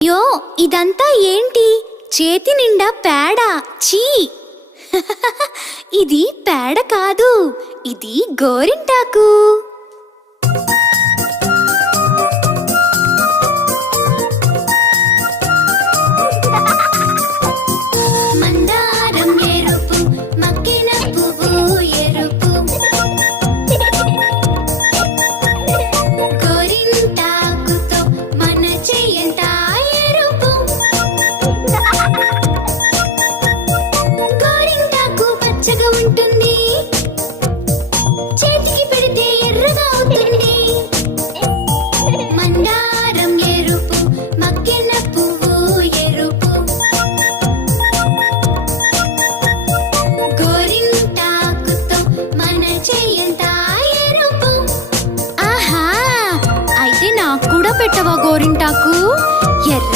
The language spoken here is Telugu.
అయ్యో, ఇదంతా ఏంటి? చేతి నిండా పేడ. ఛీ! ఇది పేడ కాదు, ఇది గోరింటాకు.